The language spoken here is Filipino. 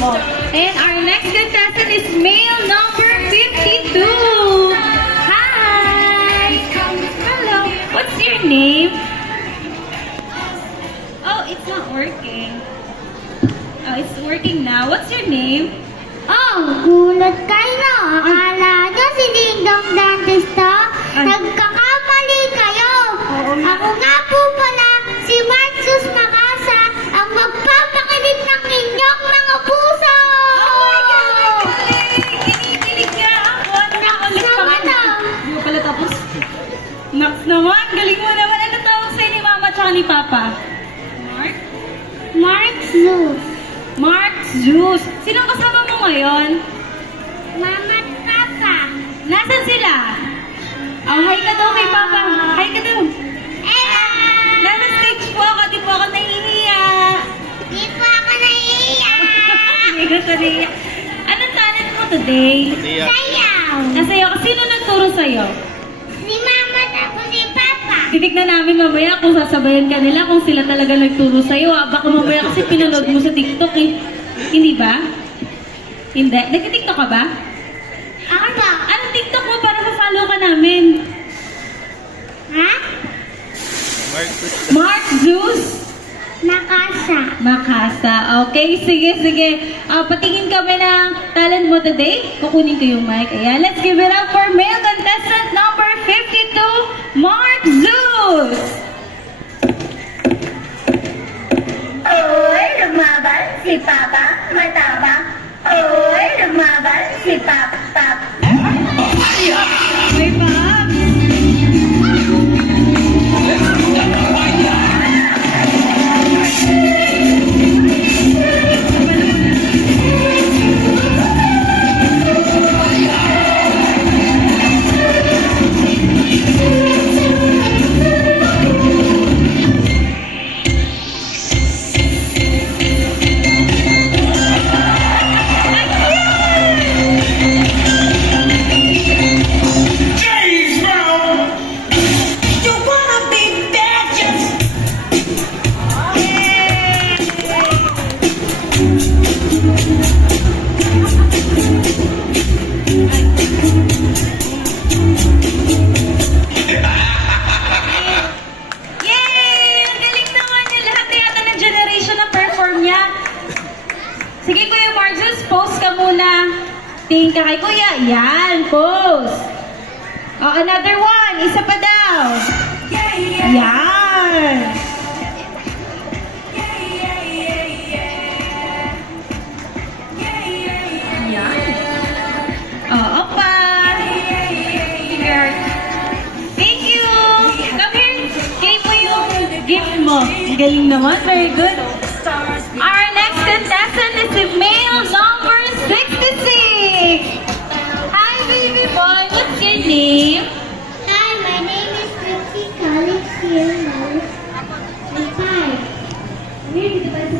mo. And our next contestant is male number 52. Hi! Hello. What's your name? Oh, it's not working. Oh, it's working now. What's your name? Oh, gulat kayo. Akala nyo si Dingdong Dentista? Ay. Nagkakamali kayo. Ako nga po pala, si Marcus Macasa, ang magpapakilit ng inyong mga puso. Oh my God! Kinikilig nga ako. Nakakulit ka Naman man. ah. Hindi mo pala tapos. Max naman. Galing mo naman. Ano tawag sa'yo ni Mama tsaka ni Papa? Mark? Mark Zeus. Mark Zeus. Sinong kasama mo ngayon? Mama at Papa. Nasaan sila? Oh, hi ka daw kay Papa. Hi ka daw. Ella! Nasa stage po ako. Di po ako nahihiya. Di po ako naiiyak. Hindi ka sanaya. Anong talent mo today? Sayaw. Nasayo ka. Sino nagturo sa'yo? Si Mama at ako si Papa. Titignan namin mamaya kung sasabayan ka nila kung sila talaga nagturo sa'yo. Baka mamaya kasi pinanood mo sa TikTok eh. Hindi ba? Hindi. Nag-TikTok ka ba? Ako po. Anong TikTok mo para ma-follow ka namin? Ha? Mark Zeus? Nakasa. Makasa. Okay, sige, sige. Patingin kami ng talent mo today. Kukunin ko yung mic. Ayan, let's give it up for male contestant number 52, Mark Zeus! Oy, lumaban si Papa, mataba. Oy, lumaban si Papa. May pap! James Brown, you wanna be bad, just Yay! Ang galing naman niya. Lahat na yata ng generation na perform niya. Sige, Kuya Marcus, pose ka muna. Tingin ka kay Kuya. Yan, pose. Oh, another one. Isa pa daw. Yan. Yan. Oo pa. Here. Thank you. Come here. Kay mo yung gift mo. Ang galing naman. Very good. Our next contestant is the male number 66. Hi, baby boy. What's your name? Hi, my name is Trixie Collins Fields. I'm 5. Where did you buy the